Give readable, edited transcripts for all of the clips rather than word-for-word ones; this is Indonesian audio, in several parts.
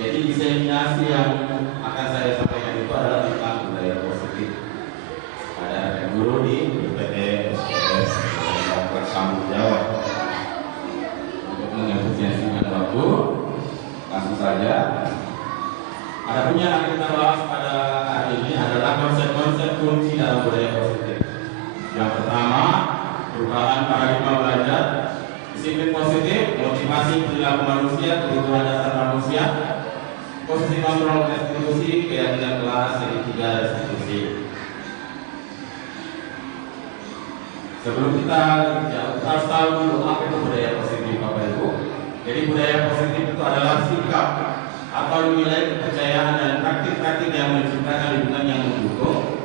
Jadi diseminasi yang akan saya sampaikan itu adalah tentang budaya positif. Ada guru di UPT SPS yang bersambung jawab. Untuk mengekspresikan waktu, langsung saja. Adapun yang akan kita bahas pada hari ini adalah konsep-konsep kunci dalam budaya positif. Yang pertama, perubahan paradigma belajar, disiplin positif, motivasi perilaku manusia, kebutuhan dasar manusia, posisi kontrol restitusi, keyakinan kelas, segitiga restitusi. Sebelum kita harus tahu dulu apa itu budaya positif, Bapak Ibu. Jadi budaya positif itu adalah sikap atau nilai kepercayaan dan praktik-praktik yang menciptakan lingkungan yang mendukung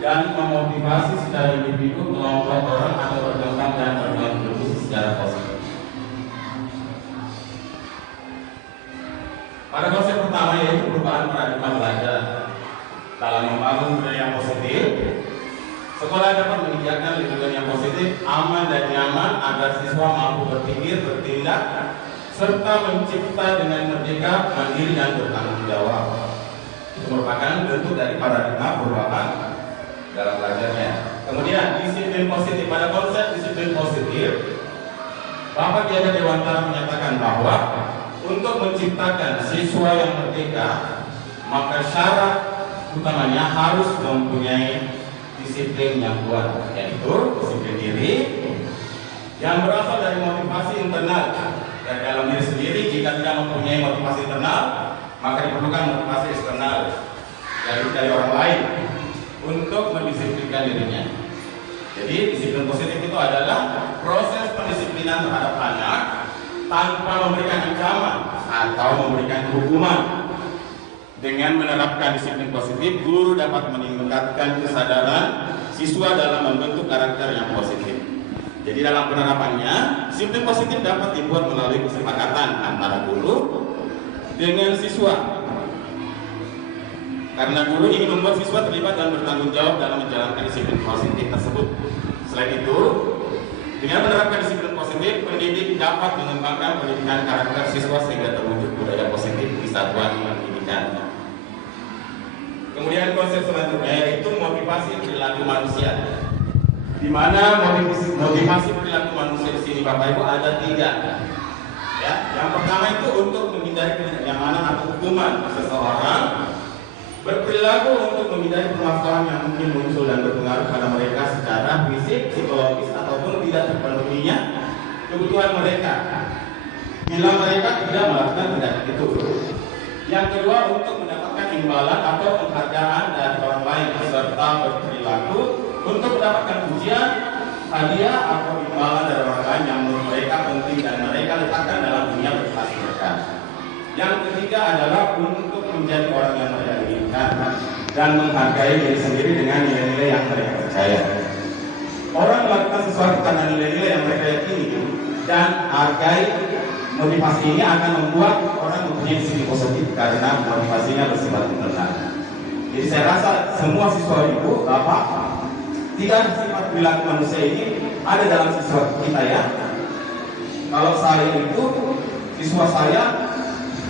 dan memotivasi secara individu, kelompok orang atau berkembang dan berkontribusi secara positif. Pada konsep pertama yaitu perubahan paradigma belajar. Dalam membangun budaya yang positif, sekolah dapat menyediakan lingkungan yang positif, aman dan nyaman agar siswa mampu berpikir, bertindak, serta mencipta dengan merdeka, mandiri dan bertanggung jawab. Itu merupakan bentuk dari paradigma perubahan dalam belajarnya. Kemudian disiplin positif. Pada konsep disiplin positif, Bapak Ki Hajar Dewantara menyatakan bahwa untuk menciptakan siswa yang merdeka, maka syarat utamanya harus mempunyai disiplin yang kuat, yaitu disiplin diri yang berasal dari motivasi internal. Dan dalam diri sendiri, jika tidak mempunyai motivasi internal, maka diperlukan motivasi eksternal dari orang lain untuk mendisiplinkan dirinya. Jadi disiplin positif itu adalah proses pendisiplinan terhadap anak tanpa memberikan ancaman atau memberikan hukuman. Dengan menerapkan disiplin positif, guru dapat meningkatkan kesadaran siswa dalam membentuk karakter yang positif. Jadi dalam penerapannya, disiplin positif dapat dibuat melalui kesepakatan antara guru dengan siswa. Karena guru ingin membuat siswa terlibat dan bertanggung jawab dalam menjalankan disiplin positif tersebut. Selain itu, dengan menerapkan disiplin positif, pendidik dapat mengembangkan pendidikan karakter siswa sehingga terwujud budaya positif di satuan pendidikan. Kemudian konsep selanjutnya yaitu motivasi perilaku manusia. Di mana motivasi perilaku manusia di sini Bapak Ibu ada 3. Ya, yang pertama itu untuk menghindari ketidaknyamanan atau hukuman seseorang berperilaku untuk menghindari permasalahan yang mungkin muncul dan berpengaruh pada mereka secara fisik, psikologis ataupun tidak terpenuhinya kebutuhan mereka bila mereka tidak melakukan tindakan itu. Yang kedua untuk mendapatkan imbalan atau penghargaan dari orang lain serta berperilaku untuk mendapatkan pujian, hadiah atau imbalan dari orang lain yang menurut mereka penting dan mereka letakkan dalam dunia prestasi mereka. Yang ketiga adalah untuk menjadi orang yang mereka inginkan dan menghargai diri sendiri dengan nilai-nilai yang mereka percaya. Orang melakukan sesuatu karena nilai-nilai yang mereka yakini dan hargai. Motivasi ini akan membuat orang mempunyai disiplin positif karena motivasinya bersifat internal. Jadi saya rasa semua siswa ibu, bapak, 3 sifat perilaku manusia ini ada dalam siswa kita ya. Kalau saya itu, siswa saya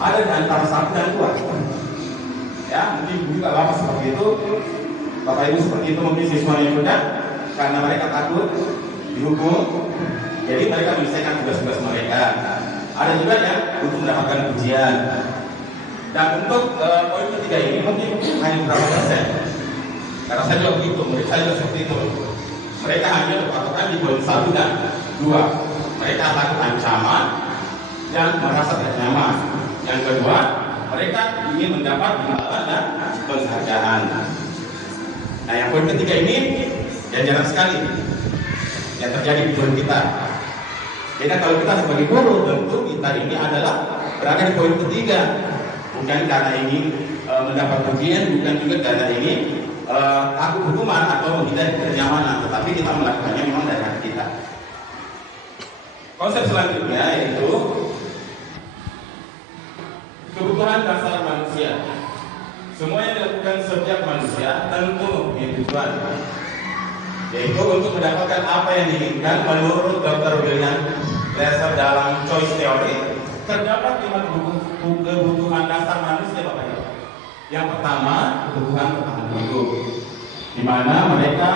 ada di antara 1 dan 2. Ya, mungkin juga bapak seperti itu, bapak ibu seperti itu, mungkin siswanya juga karena mereka takut dihukum, jadi mereka menyelesaikan tugas-tugas mereka. Ada juga yang untuk mendapatkan pujian. Dan untuk poin ketiga ini mungkin hanya berapa persen. Karena saya juga begitu, murid saya juga seperti itu. Mereka hanya berpatokan di poin 1 dan 2. Mereka takut ancaman dan merasa tidak nyaman. Yang kedua, mereka ingin mendapat imbalan dan penghargaan. Nah, yang poin ketiga ini jarang sekali yang terjadi di poin kita. Jadi kalau kita sebagai guru, tentu kita ini adalah berada di poin ketiga. Bukan karena ingin mendapat pujian, bukan juga karena ingin takut hukuman atau menghindari kenyamanan, tetapi kita melakukannya memang dari hati kita. Konsep selanjutnya yaitu kebutuhan dasar manusia. Semua yang dilakukan setiap manusia tentu mempunyai tujuan, yaitu untuk mendapatkan apa yang diinginkan. Menurut Dr. William Glasser dalam Choice Theory, terdapat 5 kebutuhan dasar manusia Bapak Ibu. Yang pertama kebutuhan bertahan hidup, di mana mereka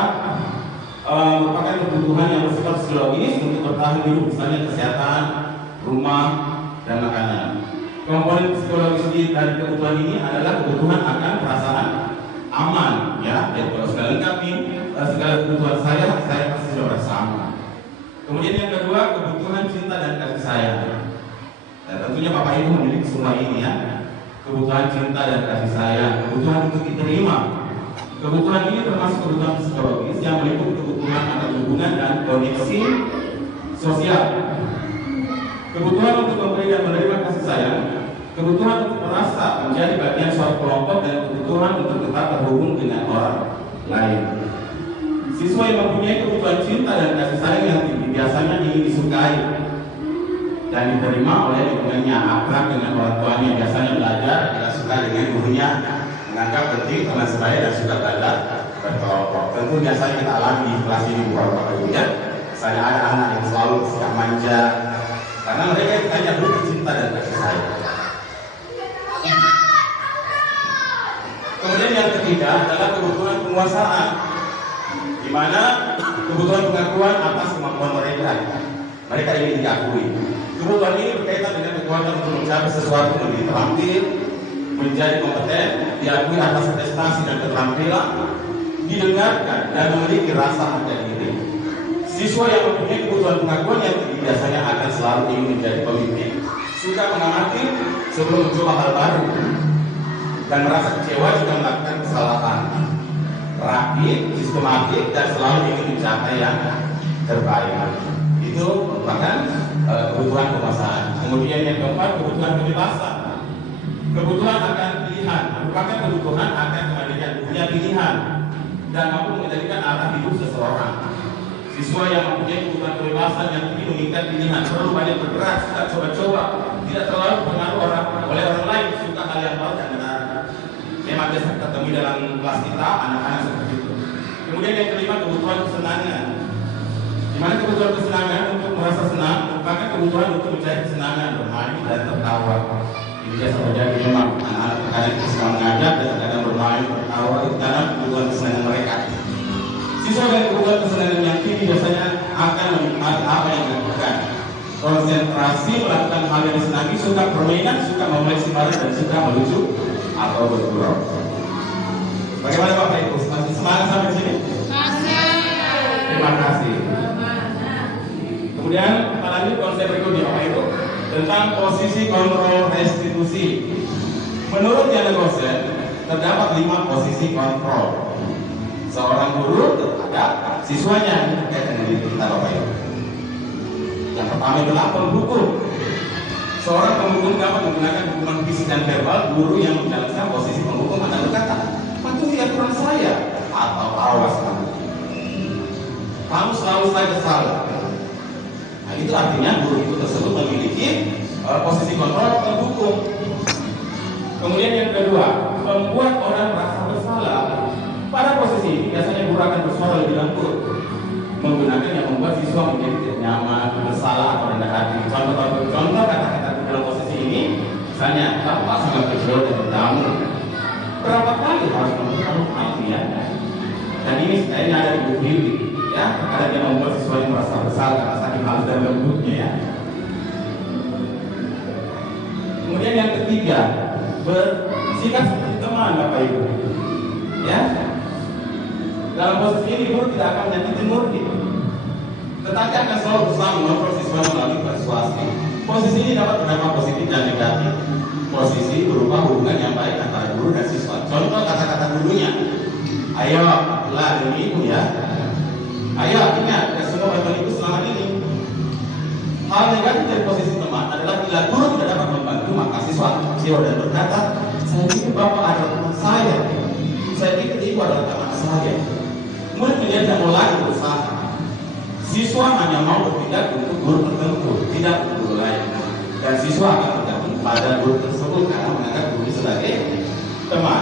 merupakan kebutuhan yang bersifat fisiologis untuk bertahan hidup, misalnya kesehatan, rumah, dan makanan. Komponen psikologis dari kebutuhan ini adalah kebutuhan akan perasaan aman, ya. Jadi kalau sudah lengkap nih segala kebutuhan saya pasti sudah merasa aman. Kemudian yang kedua kebutuhan cinta dan kasih sayang. Dan tentunya Bapak Ibu memiliki semua ini ya. Kebutuhan cinta dan kasih sayang, kebutuhan untuk diterima. Kebutuhan ini termasuk kebutuhan psikologis yang meliputi kebutuhan akan hubungan dan koneksi sosial. Kebutuhan untuk memberi dan menerima kasih sayang, kebutuhan untuk merasa menjadi bagian suatu kelompok, dan kebutuhan untuk tetap terhubung dengan orang lain. Siswa yang mempunyai kebutuhan cinta dan kasih sayang yang tinggi biasanya ingin disukai dan diterima oleh lingkungannya, akrab dengan orang tuanya, biasanya belajar tidak suka dengan gurunya, menganggap penting teman sebaya dan suka belajar berkelompok. Tentu biasanya kita alami di kelas ini Bapak Ibu ya. Misalnya ada anak yang selalu suka manja karena mereka hanya butuh cinta dan kasih sayang. Kemudian yang ketiga adalah kebutuhan penguasaan, di mana kebutuhan pengakuan atas kemampuan mereka. Mereka ingin diakui. Kebutuhan ini berkaitan dengan kekuatan untuk mencapai sesuatu, menjadi terampil, menjadi kompeten, diakui atas prestasi dan keterampilan, didengarkan dan memiliki rasa harga diri. Siswa yang mempunyai kebutuhan pengakuan yang tinggi biasanya akan selalu ingin menjadi pemimpin, suka mengamati sebelum mencoba hal baru, dan merasa kecewa jika melakukan kesalahan. Rapi, sistematik, dan selalu ingin mencapai yang terbaik. Itu merupakan kebutuhan penguasaan. Kemudian yang keempat, kebutuhan kebebasan. Kebutuhan akan pilihan, merupakan kebutuhan akan kemandirian, punya pilihan dan mampu mengendalikan arah hidup seseorang. Siswa yang mempunyai kebutuhan kebebasan yang tinggi menginginkan pilihan, perlu banyak bergerak, suka coba-coba, tidak terlalu pengaruh oleh orang lain, suka hal yang baru dan menarik. Memang biasa kita temui dalam kelas kita anak-anak seperti itu. Kemudian yang kelima, kebutuhan kesenangan. Di mana kebutuhan kesenangan untuk merasa senang merupakan kebutuhan untuk mencari kesenangan, bermain dan tertawa. Ini biasa terjadi memang anak-anak terkadang suka mengajar dan terkadang bermain, tertawa, itu karena kebutuhan kesenangan mereka. Siswa dengan kebutuhan kesenangan yang tinggi biasanya akan menikmati apa yang dilakukan. Konsentrasi melakukan hal yang disenangi, suka permainan, suka mengoleksi barang, dan suka melucu atau bergurau. Bagaimana Bapak Ibu? Masih semangat sampai sini? Terima kasih. Kemudian kita lanjut konsep berikutnya Bapak Ibu tentang posisi kontrol restitusi. Menurut Yana Gosen terdapat 5 posisi kontrol seorang guru terhadap siswanya terkait dengan diri kita Bapak Ibu. Yang pertama adalah penghukum. Seorang penghukum dapat menggunakan hukuman fisik dan verbal. Guru yang menjalankan posisi penghukum akan berkata, patuhi aturan saya, atau awas kamu selalu saja salah. Nah, itu artinya guru itu tersebut memiliki posisi kontrol penghukum. Kemudian yang kedua, membuat orang merasa bersalah. Pada posisi ini biasanya guru akan bersuara lebih lembut, menggunakan yang membuat siswa menjadi tidak nyaman, bersalah atau rendah hati. Contoh kata-kata dalam posisi ini, misalnya, Bapak sangat kecil dan bertamu. Berapa kali harus memberitahu ya? Dan ini sebenarnya ada di buku ini, ya. Karena dia membuat siswa yang merasa bersalah karena saking halus dan lembutnya, ya. Kemudian yang ketiga, bersikap seperti teman, Bapak Ibu, ya. Dalam posisi ini guru tidak akan menyakiti murid, tetapi akan selalu berusaha mengontrol siswa melalui persuasi. Posisi ini dapat berdampak positif dan negatif. Posisi berupa hubungan yang baik antara guru dan siswa. Contoh kata-kata gurunya, ayo lah demi ibu ya. Ayo ingat, ya semua bantuan ibu selama ini. Hal negatif dari posisi teman adalah bila guru tidak dapat membantu, maka siswa kecewa dan berkata, saya pikir bapak adalah teman saya. Saya pikir ibu adalah teman saya. Murid menjadi tidak mau lagi berusaha. Siswa hanya mau berpindah untuk guru tertentu, tidak untuk guru lain. Dan siswa akan bergantung pada guru tersebut karena menganggap guru sebagai teman.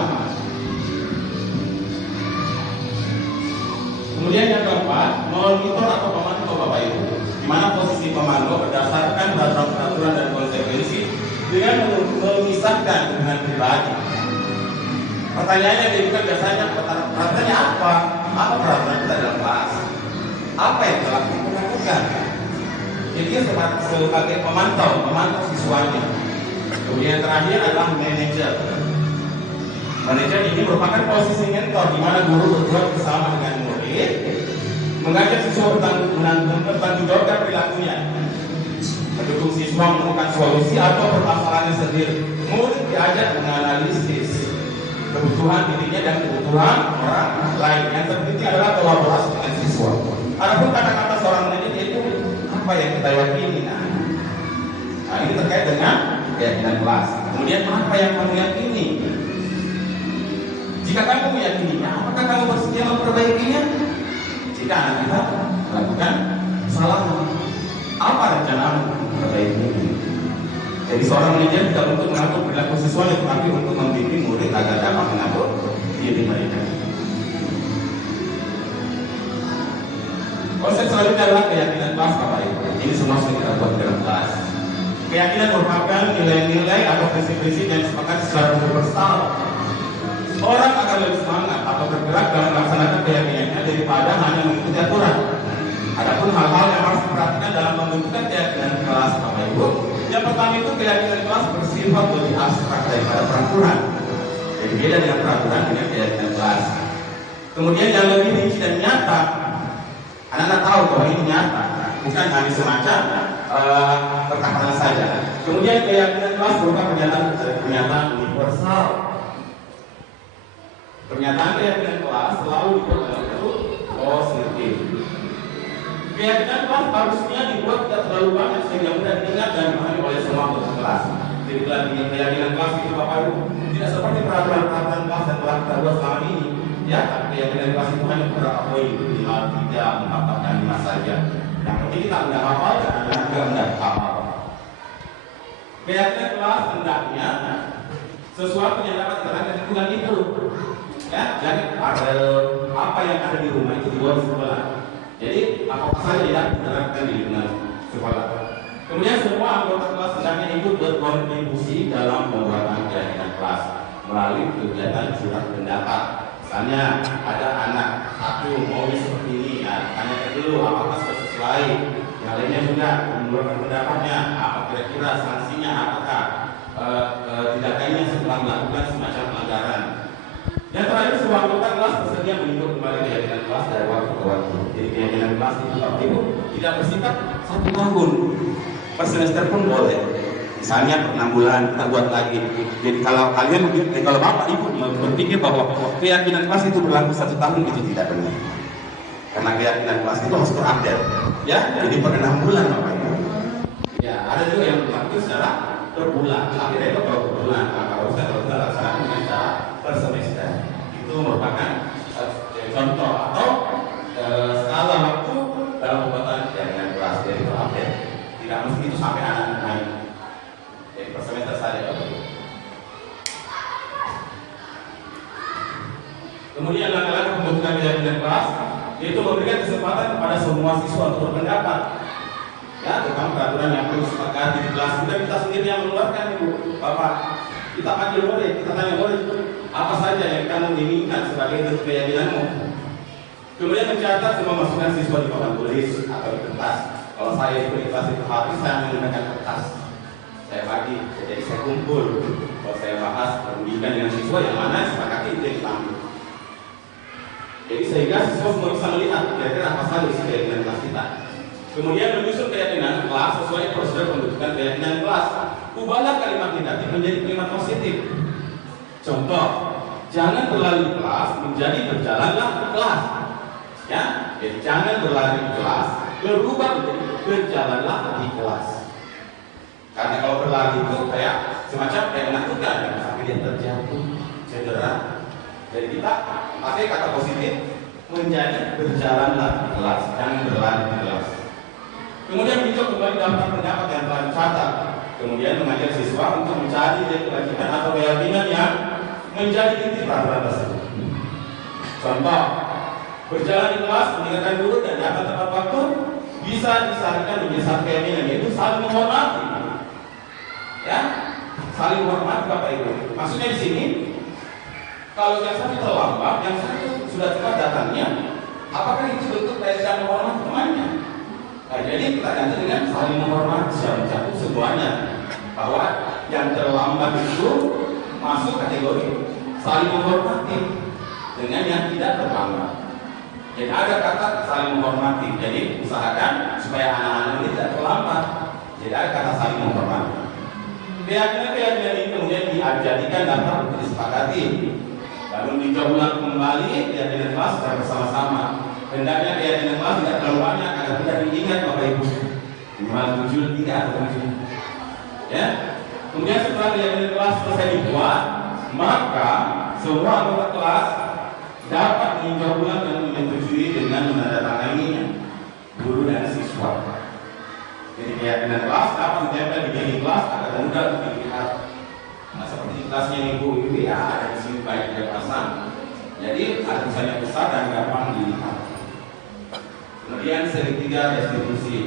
Kemudian yang keempat, monitor atau pemantau Bapak Ibu, di mana posisi pemantau berdasarkan peraturan dan konsekuensi dengan menyusahkan dengan pribadi. Pertanyaannya dibuka biasanya, pertanyaannya apa? Apa peraturan kita dalam kelas? Apa yang telah kita lakukan? Jadi dia sebagai pemantau siswanya. Kemudian terakhir adalah manajer. Manajer ini merupakan posisi mentor di mana guru berdua bersama dengan murid mengajak siswa bertanggung jawab perilakunya, mendukung siswa menemukan solusi atau permasalahannya sendiri. Murid diajak menganalisis kebutuhan dirinya dan kebutuhan orang lain. Yang terpenting adalah kolaborasi dengan siswa. Adapun kata-kata seorang manajer itu apa yang kita yakini. Nah, ini terkait dengan keyakinan kelas. Kemudian apa yang kamu yakini? Jika kamu meyakininya, apakah kamu bersedia memperbaikinya? Jika anak kita melakukan kesalahan, apa rencanamu memperbaikinya? Jadi seorang manajer tidak untuk mengatur perilaku siswanya, tetapi untuk membimbing murid agar dapat mengatur diri mereka. Konsep selanjutnya adalah keyakinan kelas, Bapak Ibu. Ini semua sudah kita buat dalam kelas. Keyakinan merupakan nilai-nilai atau prinsip-prinsip yang disepakati secara universal. Orang akan lebih semangat atau bergerak dalam melaksanakan keyakinannya daripada hanya mengikuti aturan. Adapun hal-hal yang harus diperhatikan dalam membentukkan keyakinan kelas, Bapak Ibu. Yang pertama itu keyakinan kelas bersifat lebih abstrak daripada peraturan. Jadi beda dengan peraturan dengan keyakinan kelas. Kemudian yang lebih rinci dan nyata. Anak-anak tahu bahwa ini nyata, bukan hanya semacam perkataan saja. Kemudian keyakinan kelas berupa pernyataan universal. Pernyataan keyakinan kelas selalu dibuat dalam bentuk positif. Keyakinan kelas harusnya dibuat tidak terlalu banyak sehingga mudah diingat dan dipahami oleh semua anggota kelas. Jadi keyakinan kelas itu Bapak Ibu tidak seperti peraturan kelas yang telah kita buat selama ini. Ya, keyakinan kelas itu hanya beberapa poin, 5, 3, 4, dan 5 saja. Yang penting kita tidak hafal dan anak juga tidak hafal. Keyakinan kelas hendaknya sesuatu yang dapat diterapkan di lingkungan itu. Ya, jadi ada apa yang ada di rumah itu dibuat di sekolah. Jadi apa saja tidak diterapkan di lingkungan sekolah. Kemudian semua anggota kelas hendaknya ikut berkontribusi dalam pembuatan keyakinan kelas melalui kegiatan surat pendapat. Misalnya ada anak satu mau seperti ini, ya, tanya dulu apakah sesuai. Yang lainnya juga mengeluarkan pendapatnya, apa kira-kira sanksinya, apakah tindakannya setelah melakukan semacam pelanggaran. Yang terakhir, semua anggota kelas bersedia mengikut kembali keyakinan kelas dari waktu ke waktu. Jadi keyakinan kelas itu tidak bersifat 1 tahun, per semester pun boleh. Misalnya per 6 bulan kita buat lagi. Jadi kalau kalian mungkin, kalau Bapak Ibu berpikir bahwa keyakinan kelas itu berlaku 1 tahun, itu tidak benar. Karena keyakinan kelas itu harus terupdate. Ya, jadi per 6 bulan Bapak Ibu. Ya, ada juga yang berlaku secara per bulan. Akhirnya itu per bulan. Kalau kita laksanakan dengan cara per semester, itu merupakan contoh atau skala waktu dalam pembuatan keyakinan kelas. Jadi terupdate. Tidak mesti itu sampai anak naik. Jadi per semester saja. Kemudian langkah-langkah pembentukan keyakinan kelas yaitu memberikan kesempatan kepada semua siswa untuk berpendapat. Ya, tentang peraturan yang perlu disepakati di kelas. Bukan kita sendiri yang mengeluarkan, Ibu, Bapak. Kita panggil murid, kita tanya murid apa saja yang kamu inginkan sebagai bentuk keyakinanmu. Kemudian mencatat semua masukan siswa di papan tulis atau di kertas. Kalau saya di kelas itu hati, saya menggunakan kertas. Saya bagi, jadi saya kumpul. Kalau saya bahas pendidikan dengan siswa yang mana sepakati itu yang diambil. Jadi sehingga siswa semua bisa melihat kira-kira apa saja isi keyakinan kelas kita. Kemudian menyusun keyakinan kelas sesuai prosedur pembentukan keyakinan kelas. Ubahlah kalimat negatif menjadi kalimat positif. Contoh, jangan berlari di kelas menjadi berjalanlah di kelas. Ya, jadi jangan berlari di kelas berubah menjadi berjalanlah di kelas. Karena kalau berlari itu kayak semacam menakutkan, sampai dia terjatuh, cedera. Jadi kita pakai kata positif menjadi berjalanlah di kelas, jangan berlari di kelas. Kemudian kita kembali daftar pendapat yang telah dicatat. Kemudian mengajak siswa untuk mencari kewajiban atau keyakinan yang menjadi inti peraturan tersebut. Contoh, berjalan di kelas, meninggalkan guru dan datang tepat waktu bisa disahkan menjadi satu keyakinan, yaitu saling menghormati. Ya, saling menghormati Bapak Ibu. Maksudnya di sini, kalau yang satu terlambat, yang satu sudah cepat datangnya, apakah itu bentuk dari tidak menghormati temannya? Nah, jadi kita ganti dengan saling menghormati satu semuanya, bahwa yang terlambat itu masuk kategori saling menghormati dengan yang tidak terlambat. Jadi ada kata saling menghormati. Jadi usahakan supaya anak-anak ini tidak terlambat. Jadi ada kata saling menghormati. Keyakinan ini kemudian dijadikan daftar untuk disepakati. Lalu dicoba kembali keyakinan kelas secara bersama-sama. Hendaknya keyakinan kelas tidak terlalu banyak agar tidak diingat Bapak Ibu. Minimal 7, 3 atau 7. Ya. Kemudian setelah keyakinan kelas selesai dibuat, maka semua anggota kelas dapat meninjau ulang dan menyetujui dengan menandatanganinya, guru dan siswa. Jadi keyakinan kelas dapat ditempel di dinding kelas agar mudah untuk dilihat. Nah, seperti kelasnya Ibu itu ya ada di sini baik dia pasang. Jadi ada tulisannya besar dan gampang dilihat. Kemudian segitiga restitusi.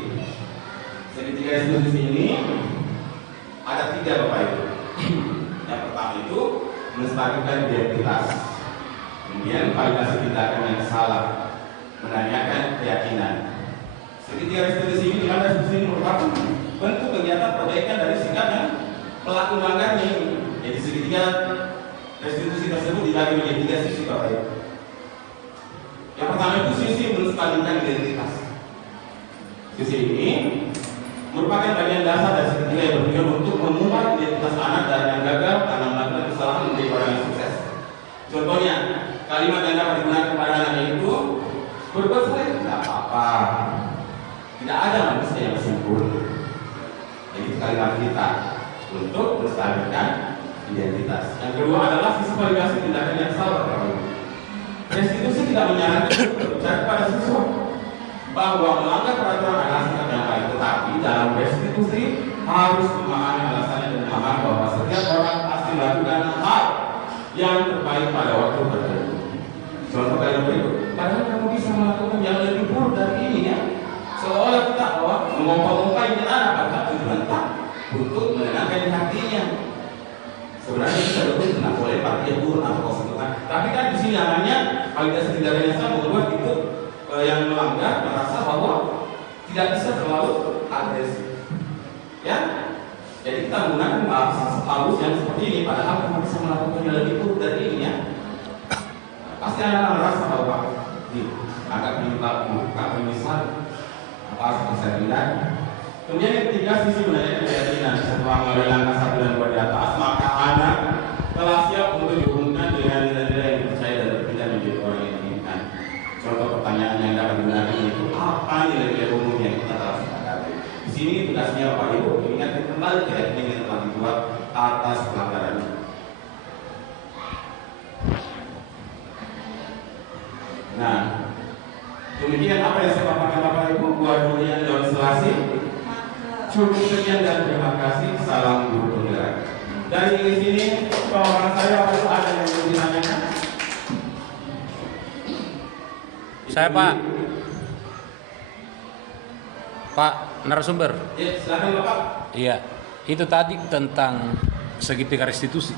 Segitiga restitusi ini ada 3 Bapak Ibu. Yang pertama itu melestarikan identitas. Kemudian validasi tindakan yang salah, menanyakan keyakinan. Segitiga restitusi ini dimana restitusi ini merupakan bentuk kegiatan perbaikan dari sikap yang pelaku melanggarnya. Jadi segitiga restitusi tersebut dibagi menjadi 3 sisi Bapak Ibu. Yang pertama itu sisi melestarikan identitas. Sisi ini merupakan bagian dasar dari segitiga yang bertujuan untuk mengubah identitas anak dari yang gagal karena melakukan kesalahan menjadi orang yang sukses. Contohnya, kalimat yang dapat digunakan kepada anaknya itu berbuat salah itu tidak apa-apa. Tidak ada manusia yang sempurna. Jadi kalimat kita untuk melestarikan identitas. Yang kedua adalah sisi validasi tindakan yang salah. Restitusi tidak menyarankan berbicara pada siswa bahwa melanggar peraturan adalah sikap yang baik, tetapi dalam restitusi harus memahami alasannya dan memahami bahwa setiap orang pasti melakukan hal yang terbaik pada waktu tertentu. Contoh kalian berikut, padahal kamu bisa melakukan yang lebih buruk dari ini ya. Seolah kita bahwa mengompa-ngompa ini anak tujuan tak untuk menenangkan hatinya. Sebenarnya kita betul tidak boleh pakai buruk atau konstitusi. Tapi kan di sini namanya validasi tindakan yang salah membuat itu yang melanggar merasa bahwa tidak bisa terlalu agresif. Ya, jadi kita menggunakan bahasa halus yang seperti ini. Padahal kamu bisa melakukan yang lebih buruk dari ini ya. Pasti anak merasa bahwa agak misal apa seperti saya bilang. Kemudian yang ketiga sisi menanyakan keyakinan. Setelah melalui langkah 1 dan 2 di atas, maka anak telah siap untuk diumumkan dengan nilai-nilai yang dipercaya dan berpindah menjadi orang yang diinginkan. Contoh pertanyaan yang dapat digunakan itu apa nilai-nilai umum yang kita telah sepakati. Di sini tugasnya Bapak Ibu mengingatkan kembali keyakinan yang telah dibuat atas pelanggaran. Nah, kemudian apa yang saya paparkan Bapak Ibu buat kuliah dan selasi. Cukup sekian dan terima kasih. Salam guru penggerak. Dari sini kawan saya harus ada yang ingin ditanyakan. Saya Pak narasumber. Ya, silakan Bapak. Iya, itu tadi tentang segitiga restitusi.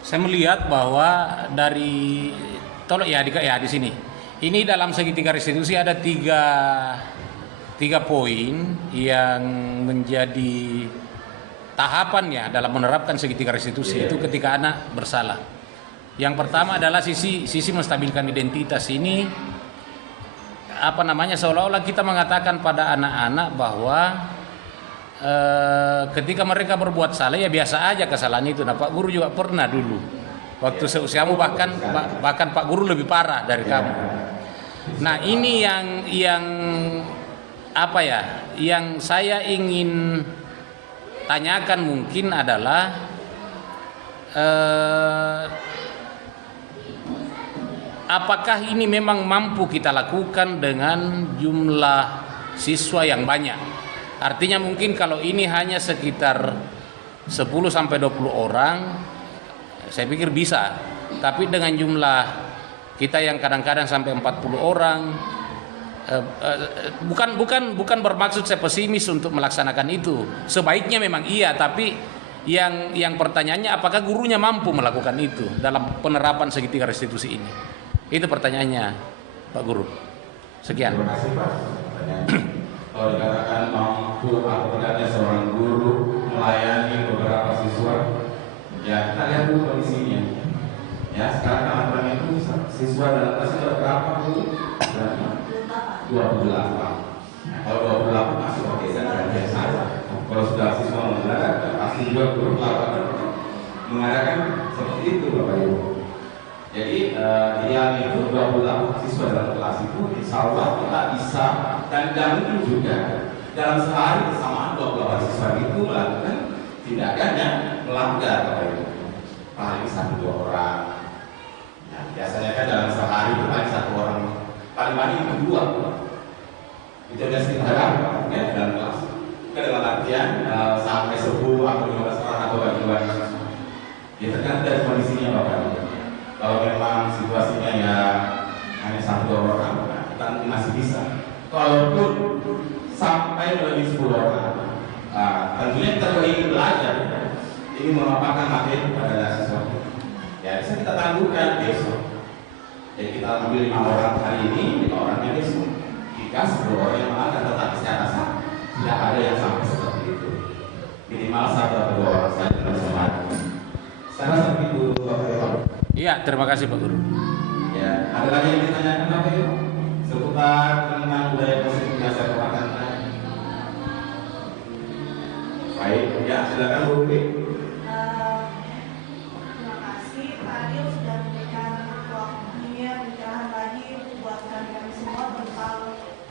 Saya melihat bahwa dari di sini. Ini dalam segitiga restitusi ada tiga poin yang menjadi tahapannya dalam menerapkan segitiga restitusi itu ketika anak bersalah. Yang pertama adalah sisi menstabilkan identitas ini seolah-olah kita mengatakan pada anak-anak bahwa ketika mereka berbuat salah ya biasa aja kesalahan itu. Nah, Pak Guru juga pernah dulu waktu seusiamu bahkan Pak Guru lebih parah dari kamu. Nah, ini yang saya ingin tanyakan mungkin adalah apakah ini memang mampu kita lakukan dengan jumlah siswa yang banyak? Artinya mungkin kalau ini hanya sekitar 10-20 orang, saya pikir bisa. Tapi dengan jumlah kita yang kadang-kadang sampai 40 orang, bukan bermaksud saya pesimis untuk melaksanakan itu. Sebaiknya memang iya, tapi yang pertanyaannya apakah gurunya mampu melakukan itu dalam penerapan segitiga restitusi ini? Itu pertanyaannya, Pak Guru. Sekian. Terima kasih Pak. Kalau dikatakan mampu atau tidaknya seorang guru melayani beberapa siswa, ya kita lihat dulu kondisinya. Ya sekarang aturan itu siswa dalam kelas itu berapa dulu? 28. Nah, kalau 28 masih oke saja biasa. Kalau sudah siswa mendadak, pasti juga guru mengadakan seperti itu Bapak Ibu. Jadi yang itu 28 siswa dalam kelas itu insya Allah kita bisa dan mungkin juga dalam sehari bersamaan 28 siswa itu melakukan tindakan yang melanggar Bapak Ibu. Paling 1-2 orang. Nah, biasanya kan dalam sehari itu paling 1 orang, paling banyak itu 2. Itu ada sekitar ya dalam kelas. Kita dalam artian sampai 10 atau 15 orang atau bagi-bagi. Ya tergantung dari kondisinya Bapak Ibu. Kalau memang situasinya ya hanya 1 orang, kita masih bisa. Kalaupun sampai lebih 10 orang, tentunya kita ingin belajar, ingin memaparkan materi pada siswa. Ya bisa kita tangguhkan besok. Jadi kita ambil 5 orang hari ini, 5 orangnya besok. Jika 10 orang yang melanggar, tetapi saya rasa tidak ada yang sampai seperti itu. Minimal 1 atau 2 orang saja bersama. Saya rasa begitu Bapak Ibu. Iya, terima kasih Pak Guru. Ya, ada lagi yang ditanyakan Bapak Ibu seputar tentang budaya positif yang saya katakan tadi? Baik, ya silakan Bu Uli. Terima kasih Pak Adil sudah memberikan waktunya pencerahan lagi buat kami semua tentang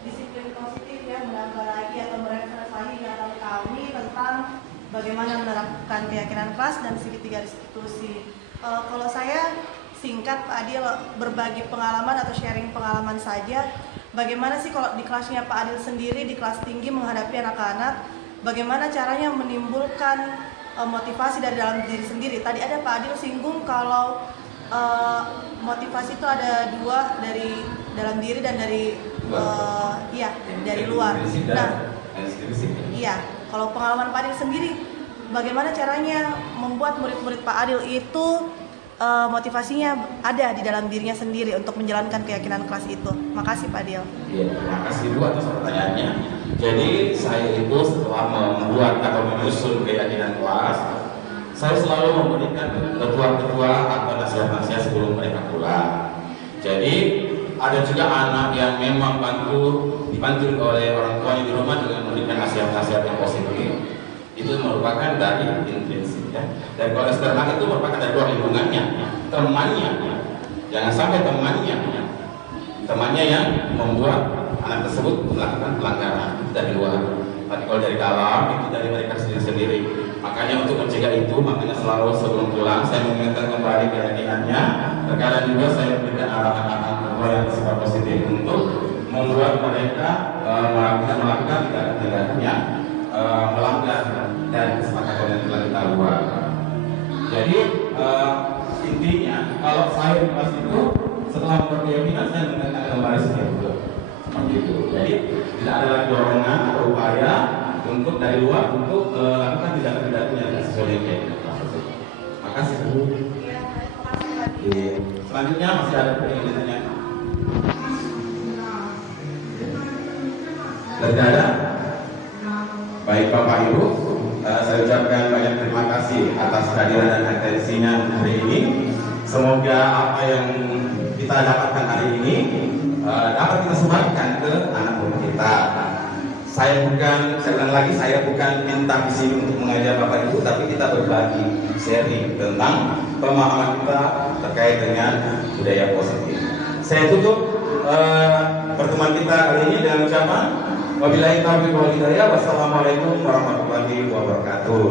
disiplin positif ya, menambah lagi atau merefleksi ingatan kami tentang bagaimana menerapkan keyakinan kelas dan segitiga restitusi. Kalau saya singkat Pak Adil berbagi pengalaman atau sharing pengalaman saja. Bagaimana sih kalau di kelasnya Pak Adil sendiri di kelas tinggi menghadapi anak-anak, bagaimana caranya menimbulkan motivasi dari dalam diri sendiri. Tadi ada Pak Adil singgung kalau motivasi itu ada 2, dari dalam diri dan dari dari luar. Nah, iya, kalau pengalaman Pak Adil sendiri, bagaimana caranya membuat murid-murid Pak Adil itu motivasinya ada di dalam dirinya sendiri untuk menjalankan keyakinan kelas itu? Makasih Pak Adil. Ya, terima kasih Bu atas pertanyaannya. Jadi saya itu setelah membuat atau menyusun keyakinan kelas, saya selalu memberikan ketua-ketua atau nasihat-nasihat sebelum mereka pulang. Jadi ada juga anak yang memang dibantu oleh orang tuanya di rumah dengan memberikan nasihat-nasihat yang positif. Itu merupakan dari intrinsik ya. Dan kalau eksternal itu merupakan dari luar lingkungannya, temannya. Jangan sampai temannya yang membuat anak tersebut melakukan pelanggaran dari luar. Tapi kalau dari dalam itu dari mereka sendiri. Makanya untuk mencegah itu, makanya selalu sebelum pulang saya mengingatkan kembali keyakinannya. Terkadang juga saya memberikan arahan-arahan yang bersifat positif untuk membuat mereka melakukan tindakan yang melanggar dan kesepakatan yang telah kita buat. Jadi intinya kalau saya di kelas itu setelah berkeyakinan saya mengingatkan kembali seperti itu. Jadi tidak ada lagi dorongan atau upaya untuk dari luar untuk melakukan tindakan-tindakan yang tidak sesuai dengan keyakinan kelas tersebut. Makasih Bu. Ya, terima kasih Pak Adil. Selanjutnya masih ada yang ditanyakan. Tidak ada. Baik Bapak Ibu, saya ucapkan banyak terima kasih atas kehadiran dan atensinya hari ini. Semoga apa yang kita dapatkan hari ini dapat kita sebarkan ke anak buah kita. Saya ulang lagi, saya bukan minta di sini untuk mengajar Bapak Ibu, tapi kita berbagi sharing tentang pemahaman kita terkait dengan budaya positif. Saya tutup pertemuan kita kali ini dengan ucapan wabillahi taufiq wal hidayah. Wassalamualaikum warahmatullahi wabarakatuh.